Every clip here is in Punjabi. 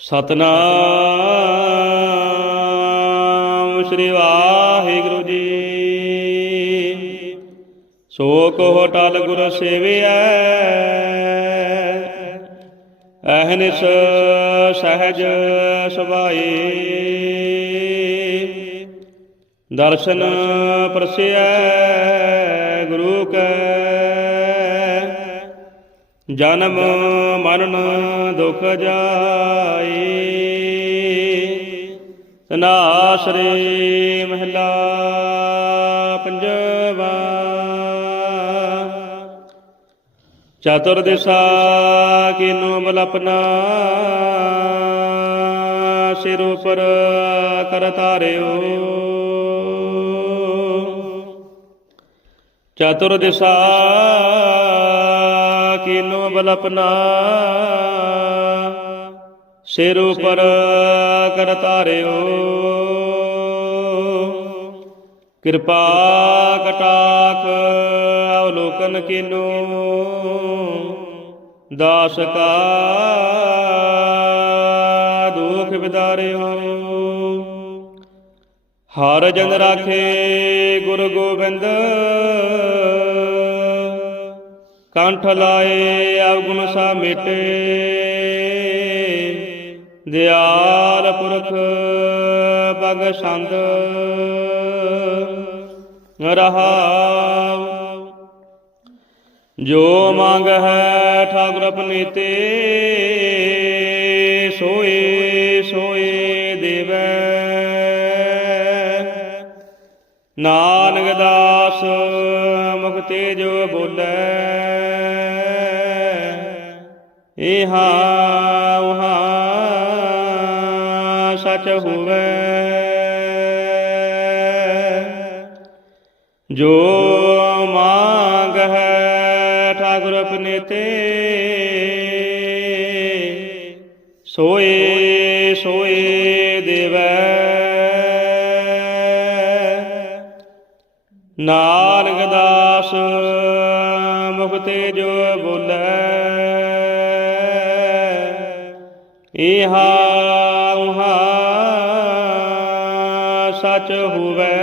ਸਤਨਾਮ ਸ੍ਰੀ ਵਾਹਿਗੁਰੂ ਜੀ। ਸੋ ਕੋ ਟਲ ਗੁਰ ਸੇਵਿਐ ਅਹਨਿਸ ਸਹਜ ਸੁਭਾਈ। ਦਰਸ਼ਨ ਪ੍ਰਸਿਐ ਗੁਰੂ ਕੈ। ਜਨਮ ਮਰਨ ਦੁਖ ਜਾਈ ਤਨਾਸਰੇ ਮਹਿਲਾ ਪੰਜਵਾ। ਚਤੁਰ ਦਿਸ਼ਾ ਕੀਨੋ ਬਲਪਨਾ ਸਿਰ ਉਪਰ ਕਰ ਧਾਰਿਓ। ਚਤੁਰ ਦਿਸ਼ਾ ਕੀਨੋ ਬਲਪਨਾ ਸਿਰ ਉਪਰ ਕਰ ਧਾਰਿਓ। ਕਿਰਪਾ ਕਟਾਕ ਅਵਲੋਕਨ ਕੀਨੋ। ਦਾਸ ਕਾ ਦੁਖ ਵਿਦਾਰਿਓ ਹਰ ਜਨ ਰਾਖੇ ਗੁਰੂ ਗੋਬਿੰਦ। ਕੰਠ ਲਾਏ, ਅਵਗੁਣ ਸਾ ਮਿਟੇ। ਦਿਆਲ ਪੁਰਖ ਬਗ ਸੰਦ ਰਹਾਉ। ਜੋ ਮੰਗ ਹੈ ਠਾਕੁਰ ਆਪਣੀ ਤੇ ਸੋਏ ਸੋਏ ਦੇਵੈ। ਨਾਨਕ ਦਾਸ ਮੁਕਤੇ ਜੋ ਬੋਲੇ। ਇਹਾ ਉਹਾ ਸਚ ਹੋਵੇ। ਜੋ ਮੰਗ ਹੈ ਠਾਕੁਰ ਆਪਨੇ ਤੇ, ਸੋਏ ਸੋਏ ਦੇਵੈ। ਨਾਨਕ ਦਾਸ, ਮੁਕਤੇ ਜੋ ਬੋਲੇ। ਇਹਾ ਉਹਾ ਸਚ ਹੋਵੇ।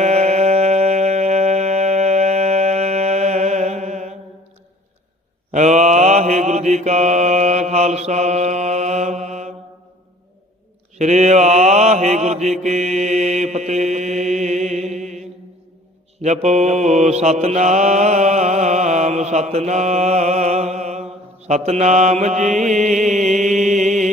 ਵਾਹਿਗੁਰੂ ਜੀ ਕਾ ਖਾਲਸਾ। ਸ੍ਰੀ ਵਾਹਿਗੁਰੂ ਜੀ ਕੀ ਫਤਿਹ। ਜਪੋ ਸਤਨਾਮ ਸਤਨਾਮ ਸਤਨਾਮ ਜੀ।